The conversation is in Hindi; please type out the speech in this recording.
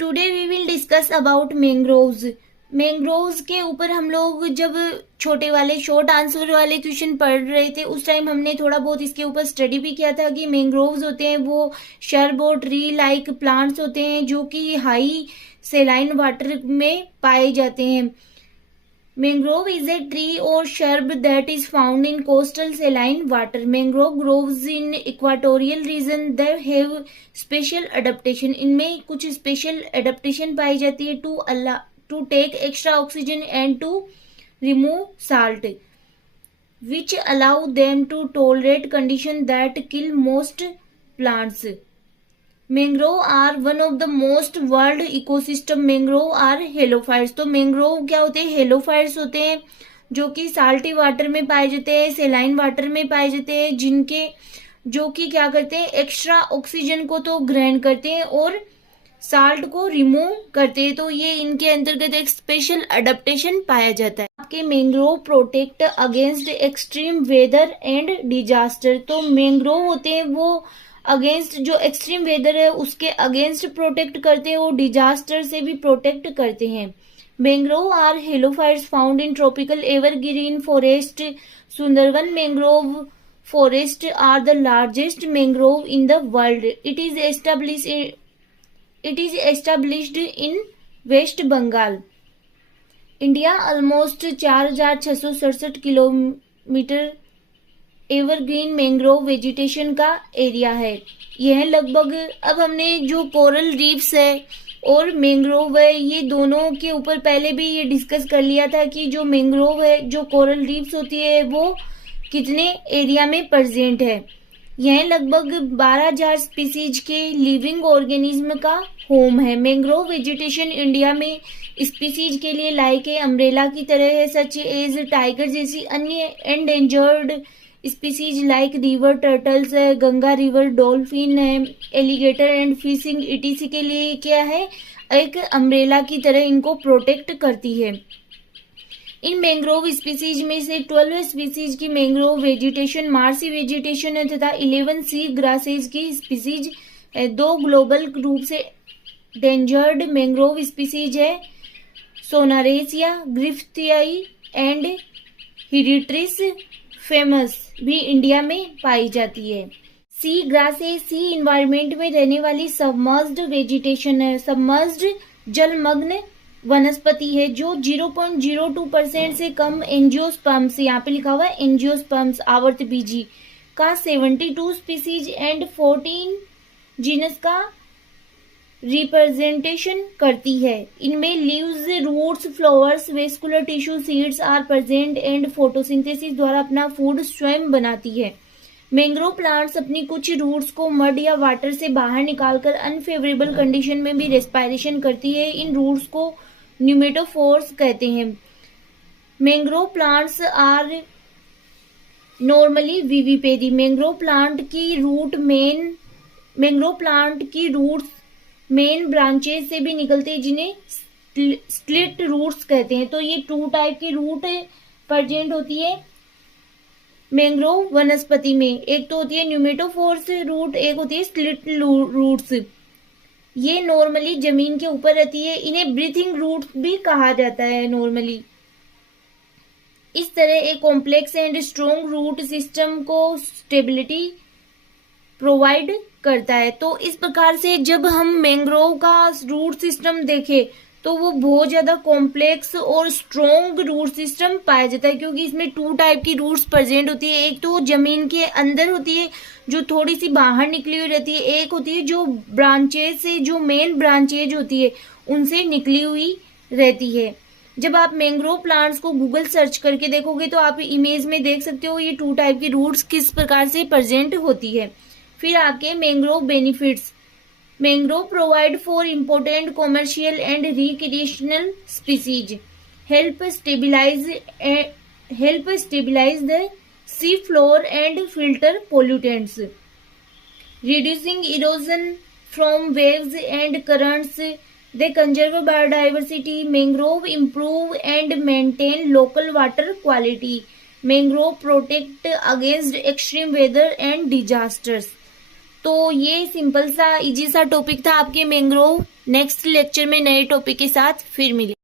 Today we will discuss about mangroves. Mangroves के ऊपर हम लोग जब छोटे वाले शॉर्ट आंसर वाले क्वेश्चन पढ़ रहे थे उस टाइम हमने थोड़ा बहुत इसके ऊपर स्टडी भी किया था कि मैंग्रोव्स होते हैं वो शर्ब और ट्री लाइक प्लांट्स होते हैं जो कि हाई सेलाइन वाटर में पाए जाते हैं। Mangrove is a tree or shrub that is found in coastal saline water. Mangrove grows in equatorial region that have special adaptation. इनमें कुछ special adaptation पाई जाती है to take extra oxygen and to remove salt, which allow them to tolerate conditions that kill most plants. Mangrove are one of the most world ecosystem. Mangrove are halophytes. तो मैंग्रोव क्या होते हैं? हेलोफाइट्स होते हैं जो कि साल्टी वाटर में पाए जाते हैं, सेलाइन वाटर में पाए जाते हैं, जिनके जो कि क्या करते हैं, एक्स्ट्रा ऑक्सीजन को तो ग्रहण करते हैं और साल्ट को रिमूव करते हैं। तो ये इनके अंतर्गत एक स्पेशल अडेप्टेशन पाया जाता है। आपके mangrove protect against extreme weather and disaster. तो मैंग्रोव होते हैं वो अगेंस्ट जो एक्सट्रीम वेदर है उसके अगेंस्ट प्रोटेक्ट करते हैं और डिजास्टर से भी प्रोटेक्ट करते हैं। Mangrove are halophytes found in tropical evergreen forest. Sundarban mangrove forest are the largest mangrove in the world. It is established in West Bengal. India almost 4,667 kilometre evergreen mangrove vegetation का एरिया है। यह लगभग, अब हमने जो कोरल रीफ्स है और मैंग्रोव है ये दोनों के ऊपर पहले भी ये डिस्कस कर लिया था कि जो मैंग्रोव है, जो कोरल रीफ्स होती है वो कितने एरिया में प्रेजेंट है। यह लगभग 12,000 स्पीसीज के लिविंग ऑर्गेनिज्म का होम है। मैंग्रोव वेजिटेशन इंडिया में स्पीसीज के लिए लाइक है, अम्ब्रेला की तरह है, सच एज टाइगर जैसी अन्य endangered species like river turtles है, गंगा रिवर डॉल्फिन है, एलिगेटर एंड फिशिंग ईटीसी के लिए क्या है, एक अम्ब्रेला की तरह इनको प्रोटेक्ट करती है। इन मैंग्रोव स्पीसीज में से 12 स्पीसीज की मैंग्रोव वेजिटेशन मार्सी वेजिटेशन है तथा 11 सी ग्रासेज की स्पीसीज है। 2 ग्लोबल रूप से डेंजर्ड मैंग्रोव स्पीसीज है, सोनारेसिया ग्रिफ्थियाई एंड हिरिट्रिस फेमस भी इंडिया में पाई जाती है। सी ग्रासेस सी इन्वायरमेंट में रहने वाली सबमर्ज्ड वेजिटेशन है। सबमर्ज्ड जलमग्न वनस्पति है जो 0.02% से कम एंजियोस्पर्म्स, यहाँ पे लिखा हुआ है एंजियोस्पर्म्स आवर्त बीजी का 72 स्पीसीज एंड 14 जीनस का रिप्रेजेंटेशन करती है। इनमें leaves, roots, flowers, vascular tissue, seeds are present and photosynthesis द्वारा अपना फूड स्वयं बनाती है। मैंग्रोव प्लांट्स अपनी कुछ रूट्स को मड या वाटर से बाहर निकालकर अनफेवरेबल कंडीशन में भी रेस्पिरेशन करती है। इन रूट्स को न्यूमेटोफोर्स कहते हैं। Mangrove plants are normally vivipary. Mangrove plant की रूट्स मेन ब्रांचेस से भी निकलते हैं जिन्हें स्प्लिट रूट्स कहते हैं। तो ये 2 टाइप की रूट प्रेजेंट होती है मैंग्रोव वनस्पति में। एक तो होती है न्यूमेटोफोर्स रूट, एक होती है स्प्लिट रूट्स। ये नॉर्मली जमीन के ऊपर रहती है। इन्हें ब्रीथिंग रूट्स भी कहा जाता है नॉर्मली। इस तरह एक complex and strong root system को स्टेबिलिटी प्रोवाइड करता है। तो इस प्रकार से जब हम मैंग्रोव का रूट सिस्टम देखें तो वो बहुत ज्यादा कॉम्प्लेक्स और स्ट्रॉन्ग रूट सिस्टम पाया जाता है क्योंकि इसमें 2 टाइप की रूट्स प्रेजेंट होती है। एक तो जमीन के अंदर होती है जो थोड़ी सी बाहर निकली हुई रहती है, एक होती है जो ब्रांचेज से, जो मेन ब्रांचेज होती है उनसे निकली हुई रहती है। जब आप मैंग्रोव प्लांट्स को गूगल सर्च करके देखोगे तो आप इमेज में देख सकते हो ये 2 टाइप की रूट्स किस प्रकार से प्रेजेंट होती है। फिर आके mangrove benefits. Mangrove provide for important commercial and recreational species, help stabilise the sea floor and filter pollutants, reducing erosion from waves and currents, they conserve biodiversity, mangrove improve and maintain local water quality, mangrove protect against extreme weather and disasters. तो ये सिंपल सा इजी सा टॉपिक था आपके मैंग्रोव। नेक्स्ट लेक्चर में नए टॉपिक के साथ फिर मिले।